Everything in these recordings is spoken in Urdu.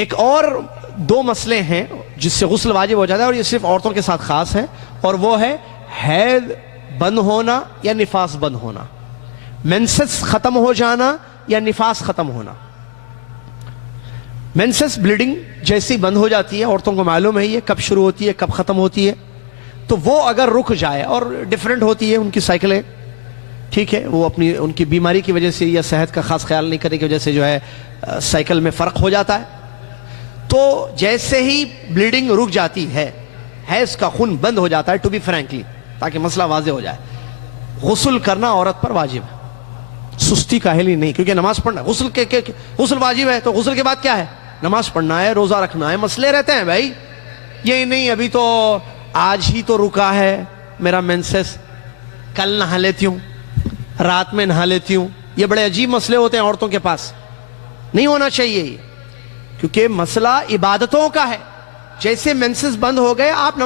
ایک اور دو مسئلے ہیں جس سے غسل واجب ہو جاتا ہے، اور یہ صرف عورتوں کے ساتھ خاص ہے، اور وہ ہے حیض بند ہونا یا نفاس بند ہونا، مینسس ختم ہو جانا یا نفاس ختم ہونا۔ مینسس بلیڈنگ جیسی بند ہو جاتی ہے، عورتوں کو معلوم ہے یہ کب شروع ہوتی ہے کب ختم ہوتی ہے، تو وہ اگر رک جائے، اور ڈیفرنٹ ہوتی ہے ان کی سائیکلیں، ٹھیک ہے، وہ اپنی ان کی بیماری کی وجہ سے یا صحت کا خاص خیال نہیں کرنے کی وجہ سے جو ہے سائیکل میں فرق ہو جاتا ہے، تو جیسے ہی بلیڈنگ رک جاتی ہے، حیض کا خون بند ہو جاتا ہے، ٹو بی فرینکلی، تاکہ مسئلہ واضح ہو جائے، غسل کرنا عورت پر واجب ہے، سستی کاہلی نہیں، کیونکہ نماز پڑھنا غسل واجب ہے، تو غسل کے بعد کیا ہے؟ نماز پڑھنا ہے، روزہ رکھنا ہے، مسئلے رہتے ہیں بھائی، یہ نہیں ابھی تو آج ہی تو رکا ہے میرا مینسس، کل نہا لیتی ہوں، رات میں نہا لیتی ہوں، یہ بڑے عجیب مسئلے ہوتے ہیں عورتوں کے پاس، نہیں ہونا چاہیے یہ، کیونکہ مسئلہ عبادتوں کا ہے، جیسے مینسس بند ہو گئے آپ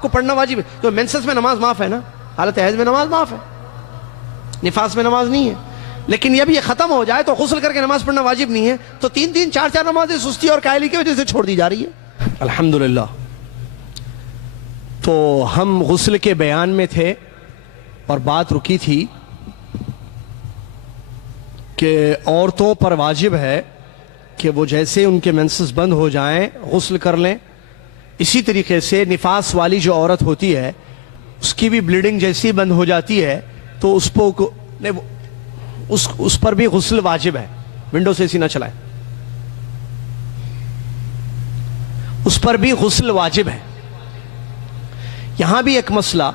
کو پڑھنا واجب ہے، تو مینسس میں نماز معاف ہے نا، حالت حیض میں نماز معاف ہے، نفاس میں نماز نہیں ہے، لیکن جب یہ ختم ہو جائے تو غسل کر کے نماز پڑھنا واجب نہیں ہے، تو 3 4 نمازیں سستی اور کاہلی کی وجہ سے چھوڑ دی جا رہی ہے۔ الحمدللہ۔ تو ہم غسل کے بیان میں تھے اور بات رکی تھی کہ عورتوں پر واجب ہے کہ وہ جیسے ان کے مینسس بند ہو جائیں غسل کر لیں، اسی طریقے سے نفاس والی جو عورت ہوتی ہے اس کی بھی بلیڈنگ جیسی بند ہو جاتی ہے تو اس پر بھی غسل واجب ہے، ونڈو سے اسی نہ چلائیں، اس پر بھی غسل واجب ہے۔ یہاں بھی ایک مسئلہ،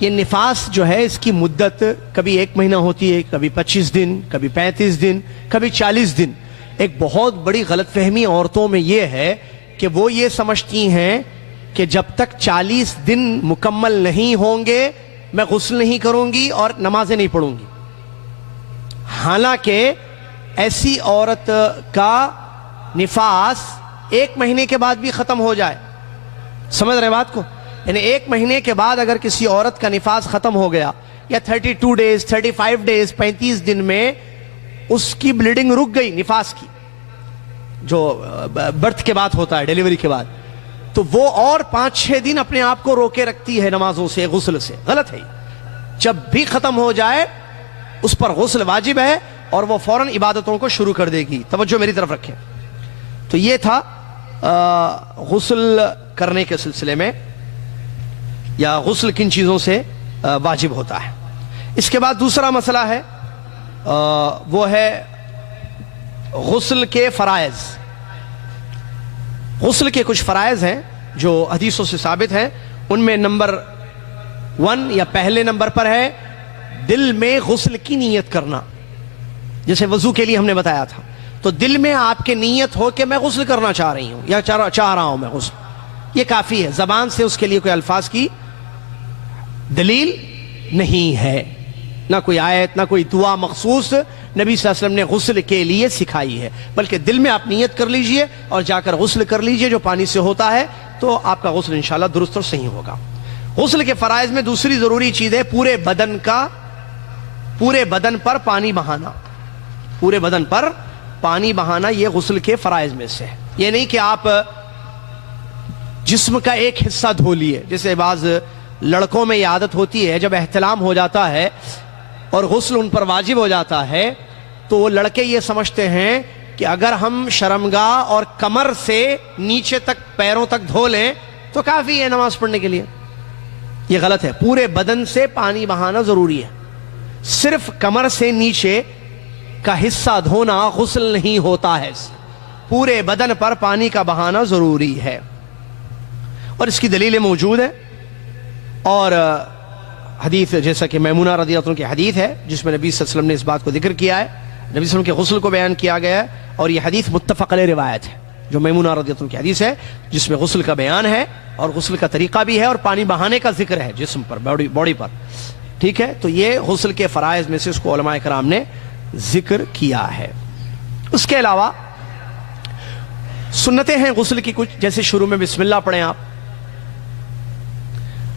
یہ نفاس جو ہے اس کی مدت کبھی 1 مہینہ ہوتی ہے، کبھی 25 دن، کبھی 35 دن، کبھی 40 دن۔ ایک بہت بڑی غلط فہمی عورتوں میں یہ ہے کہ وہ یہ سمجھتی ہیں کہ جب تک 40 دن مکمل نہیں ہوں گے میں غسل نہیں کروں گی اور نمازیں نہیں پڑھوں گی، حالانکہ ایسی عورت کا نفاس 1 مہینے کے بعد بھی ختم ہو جائے، سمجھ رہے بات کو؟ یعنی 1 مہینے کے بعد اگر کسی عورت کا نفاس ختم ہو گیا، یا 32 ڈیز 35 ڈیز 35 دن میں اس کی بلیڈنگ رک گئی، نفاس کی جو برتھ کے بعد ہوتا ہے، ڈیلیوری کے بعد، تو وہ اور 5-6 دن اپنے آپ کو روکے رکھتی ہے نمازوں سے، غسل سے، غلط ہے۔ جب بھی ختم ہو جائے اس پر غسل واجب ہے اور وہ فوراً عبادتوں کو شروع کر دے گی۔ توجہ میری طرف رکھیں۔ تو یہ تھا غسل کرنے کے سلسلے میں، یا غسل کن چیزوں سے واجب ہوتا ہے۔ اس کے بعد دوسرا مسئلہ ہے، وہ ہے غسل کے فرائض۔ غسل کے کچھ فرائض ہیں جو حدیثوں سے ثابت ہیں، ان میں نمبر 1 یا پہلے نمبر پر ہے دل میں غسل کی نیت کرنا، جیسے وضو کے لیے ہم نے بتایا تھا، تو دل میں آپ کے نیت ہو کہ میں غسل کرنا چاہ رہی ہوں یا چاہ رہا ہوں میں غسل، یہ کافی ہے، زبان سے اس کے لیے کوئی الفاظ کی دلیل نہیں ہے، نہ کوئی آیت نہ کوئی دعا مخصوص نبی صلی اللہ علیہ وسلم نے غسل کے لیے سکھائی ہے، بلکہ دل میں آپ نیت کر لیجئے اور جا کر غسل کر لیجئے جو پانی سے ہوتا ہے، تو آپ کا غسل انشاءاللہ درست اور صحیح ہوگا۔ غسل کے فرائض میں دوسری ضروری چیز ہے پورے بدن پر پانی بہانا، پورے بدن پر پانی بہانا، یہ غسل کے فرائض میں سے ہے۔ یہ نہیں کہ آپ جسم کا ایک حصہ دھو لیے، جیسے بعض لڑکوں میں یہ عادت ہوتی ہے جب احتلام ہو جاتا ہے اور غسل ان پر واجب ہو جاتا ہے تو وہ لڑکے یہ سمجھتے ہیں کہ اگر ہم شرمگاہ اور کمر سے نیچے تک پیروں تک دھو لیں تو کافی ہے نماز پڑھنے کے لیے، یہ غلط ہے۔ پورے بدن سے پانی بہانا ضروری ہے، صرف کمر سے نیچے کا حصہ دھونا غسل نہیں ہوتا ہے، پورے بدن پر پانی کا بہانا ضروری ہے، اور اس کی دلیلیں موجود ہیں، اور حدیث جیسا کہ میمونہ رضی اللہ عنہ کی حدیث ہے جس میں نبی صلی اللہ علیہ وسلم نے اس بات کو ذکر کیا ہے، نبی صلی اللہ علیہ وسلم کے غسل کو بیان کیا گیا ہے، اور یہ حدیث متفق علیہ روایت ہے، جو میمونہ رضی اللہ عنہ کی حدیث ہے جس میں غسل کا بیان ہے اور غسل کا طریقہ بھی ہے اور پانی بہانے کا ذکر ہے جسم پر، باڈی پر، ٹھیک ہے۔ تو یہ غسل کے فرائض میں سے اس کو علماء کرام نے ذکر کیا ہے۔ اس کے علاوہ سنتیں ہیں غسل کی کچھ، جیسے شروع میں بسم اللہ پڑھیں آپ۔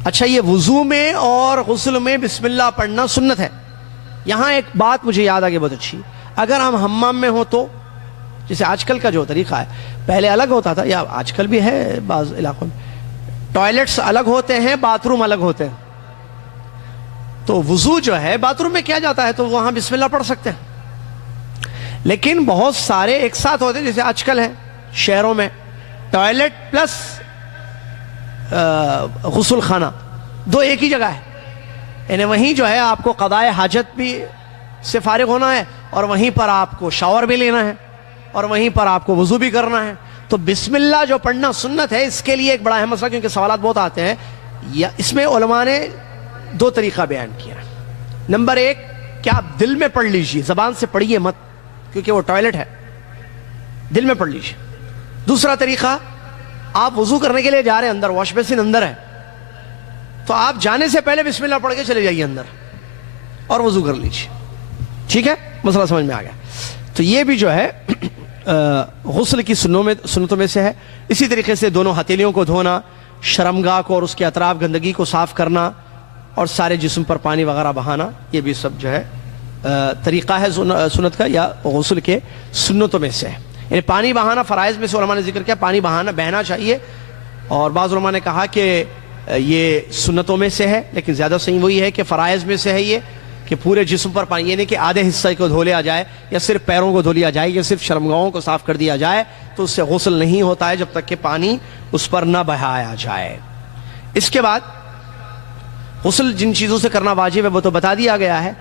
اچھا، یہ وضو میں اور غسل میں بسم اللہ پڑھنا سنت ہے۔ یہاں ایک بات مجھے یاد آ گئی بہت اچھی، اگر ہم حمام میں ہوں جیسے آج کل کا جو طریقہ ہے، پہلے الگ ہوتا تھا، یا آج کل بھی ہے بعض علاقوں میں، ٹوائلٹس الگ ہوتے ہیں، باتھ روم الگ ہوتے ہیں. تو وضو جو ہے باتھ روم میں کیا جاتا ہے تو وہاں بسم اللہ پڑھ سکتے ہیں. لیکن بہت سارے ایک ساتھ ہوتے ہیں، جیسے آج کل ہے شہروں میں ٹوائلٹ پلس غسل خانہ دو ایک ہی جگہ ہے. یعنی وہیں جو ہے آپ کو قضائے حاجت بھی سے فارغ ہونا ہے، اور وہیں پر آپ کو شاور بھی لینا ہے، اور وہیں پر آپ کو وضو بھی کرنا ہے. تو بسم اللہ جو پڑھنا سنت ہے، اس کے لیے ایک بڑا اہم مسئلہ، کیونکہ سوالات بہت آتے ہیں. یا اس میں علماء نے دو طریقہ بیان کیا. نمبر ایک کہ آپ دل میں پڑھ لیجئے، زبان سے پڑھیے مت، کیونکہ وہ ٹوائلٹ ہے، دل میں پڑھ لیجئے. دوسرا طریقہ، آپ وضو کرنے کے لیے جا رہے ہیں، اندر واش بیسن اندر ہے، تو آپ جانے سے پہلے بسم اللہ پڑھ کے چلے جائیے اندر اور وضو کر لیجئے. ٹھیک ہے، مسئلہ سمجھ میں آ گیا. تو یہ بھی جو ہے غسل کی سنتوں میں سے ہے. اسی طریقے سے دونوں ہتھیلیوں کو دھونا، شرمگاہ کو اور اس کے اطراف گندگی کو صاف کرنا، اور سارے جسم پر پانی وغیرہ بہانا، یہ بھی سب جو ہے طریقہ ہے سنت کا یا غسل کے سنتوں میں سے ہے. یعنی پانی بہانا فرائض میں سے علماء نے ذکر کیا، پانی بہنا چاہیے. اور بعض علماء نے کہا کہ یہ سنتوں میں سے ہے، لیکن زیادہ صحیح وہی ہے کہ فرائض میں سے ہے یہ، کہ پورے جسم پر پانی، یعنی کہ آدھے حصے کو دھو لیا جائے، یا صرف پیروں کو دھو لیا جائے، یا صرف شرمگاہوں کو صاف کر دیا جائے، تو اس سے غسل نہیں ہوتا ہے جب تک کہ پانی اس پر نہ بہایا جائے. اس کے بعد غسل جن چیزوں سے کرنا واجب ہے وہ تو بتا دیا گیا ہے،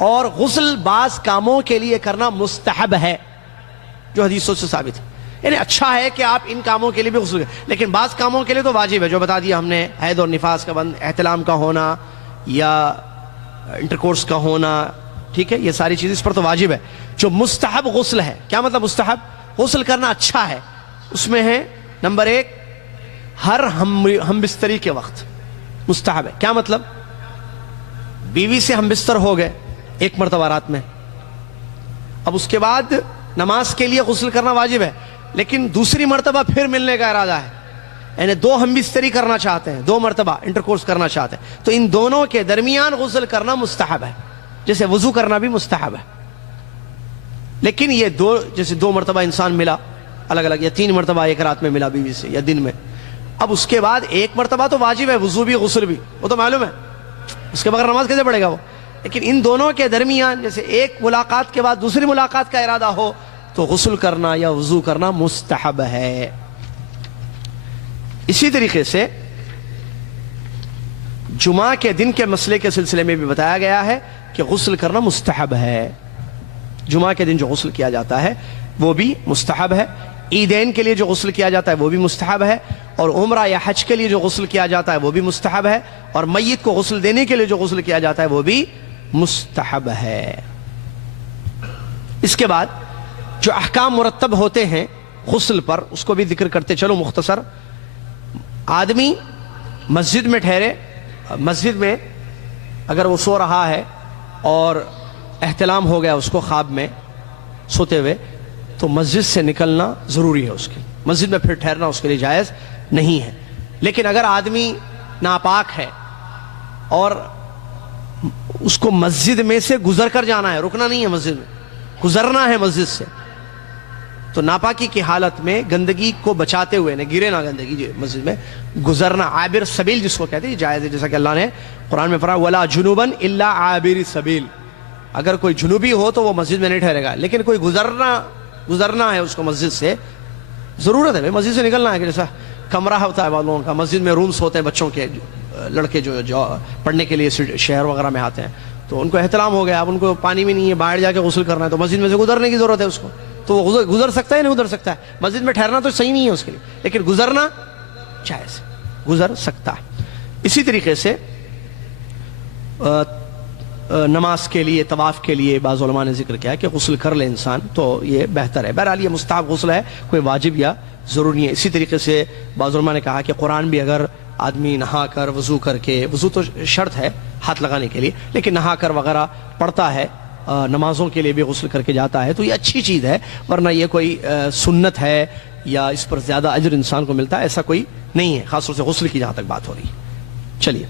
اور غسل بعض کاموں کے لیے کرنا مستحب ہے جو حدیثوں سے ثابت ہے. یعنی اچھا ہے کہ آپ ان کاموں کے لیے بھی غسل کریں، لیکن بعض کاموں کے لیے تو واجب ہے، جو بتا دیا ہم نے، حیض اور نفاس کا بند، احتلام کا ہونا یا انٹرکورس کا ہونا. ٹھیک ہے، یہ ساری چیزیں اس پر تو واجب ہے. جو مستحب غسل ہے، کیا مطلب مستحب؟ غسل کرنا اچھا ہے، اس میں ہے نمبر ایک، ہر ہم بستری کے وقت مستحب ہے. کیا مطلب؟ بیوی سے ہم بستر ہو گئے ایک مرتبہ رات میں، اب اس کے بعد نماز کے لیے غسل کرنا واجب ہے، لیکن دوسری مرتبہ پھر ملنے کا ارادہ ہے، یعنی دو ہم بستری کرنا چاہتے ہیں، دو مرتبہ انٹرکورس کرنا چاہتے ہیں، تو ان دونوں کے درمیان غسل کرنا مستحب ہے، جیسے وضو کرنا بھی مستحب ہے. لیکن یہ جیسے دو مرتبہ انسان ملا الگ الگ، یا تین مرتبہ ایک رات میں ملا بیوی سے یا دن میں، اب اس کے بعد ایک مرتبہ تو واجب ہے، وضو بھی غسل بھی، وہ تو معلوم ہے، اس کے بغیر نماز کیسے پڑھے گا وہ. لیکن ان دونوں کے درمیان جیسے ایک ملاقات کے بعد دوسری ملاقات کا ارادہ ہو تو غسل کرنا یا وضو کرنا مستحب ہے. اسی طریقے سے جمعہ کے دن کے مسئلے کے سلسلے میں بھی بتایا گیا ہے کہ غسل کرنا مستحب ہے. جمعہ کے دن جو غسل کیا جاتا ہے وہ بھی مستحب ہے، عیدین کے لیے جو غسل کیا جاتا ہے وہ بھی مستحب ہے، اور عمرہ یا حج کے لیے جو غسل کیا جاتا ہے وہ بھی مستحب ہے، اور میت کو غسل دینے کے لیے جو غسل کیا جاتا ہے وہ بھی مستحب ہے. اس کے بعد جو احکام مرتب ہوتے ہیں غسل پر، اس کو بھی ذکر کرتے چلو مختصر. آدمی مسجد میں ٹھہرے، مسجد میں اگر وہ سو رہا ہے اور احتلام ہو گیا اس کو خواب میں سوتے ہوئے، تو مسجد سے نکلنا ضروری ہے، اس کے مسجد میں پھر ٹھہرنا اس کے لیے جائز نہیں ہے. لیکن اگر آدمی ناپاک ہے اور اس کو مسجد میں سے گزر کر جانا ہے، رکنا نہیں ہے مسجد میں، گزرنا ہے مسجد سے، تو ناپاکی کی حالت میں گندگی کو بچاتے ہوئے، نہ گرے نہ گندگی مسجد میں گزرنا، عابر سبیل جس کو کہتے ہیں جائز ہے، جیسا کہ اللہ نے قرآن میں فرمایا وَلَا جُنُوبًا إِلَّا عَابِرِ سَبِيلٍ. اگر کوئی جنوبی ہو تو وہ مسجد میں نہیں ٹھہرے گا، لیکن کوئی گزرنا ہے اس کو مسجد سے، ضرورت ہے مسجد سے نکلنا ہے. کہ جیسا کمرہ ہوتا ہے بعض لوگوں کا، مسجد میں رومز ہوتے ہیں بچوں کے، لڑکے جو پڑھنے کے لیے شہر وغیرہ میں آتے ہیں، تو ان کو احتلام ہو گیا، اب ان کو پانی بھی نہیں ہے، باہر جا کے غسل کرنا ہے، تو مسجد میں سے گزرنے کی ضرورت ہے اس کو، تو وہ گزر سکتا ہے نہیں گزر سکتا ہے. مسجد میں ٹھہرنا تو صحیح نہیں ہے اس کے لیے، لیکن گزرنا جائز، گزر سکتا ہے. اسی طریقے سے نماز کے لیے، طواف کے لیے بعض علماء نے ذکر کیا کہ غسل کر لے انسان تو یہ بہتر ہے. بہرحال یہ مستحب غسل ہے، کوئی واجب یا ضروری نہیں ہے. اسی طریقے سے بعض علماء نے کہا کہ قرآن بھی اگر آدمی نہا کر وضو کر کے، وضو تو شرط ہے ہاتھ لگانے کے لیے، لیکن نہا کر وغیرہ پڑھتا ہے، نمازوں کے لیے بھی غسل کر کے جاتا ہے، تو یہ اچھی چیز ہے. ورنہ یہ کوئی سنت ہے یا اس پر زیادہ اجر انسان کو ملتا ہے، ایسا کوئی نہیں ہے، خاص طور سے غسل کی جہاں تک بات ہو رہی ہے. چلیے.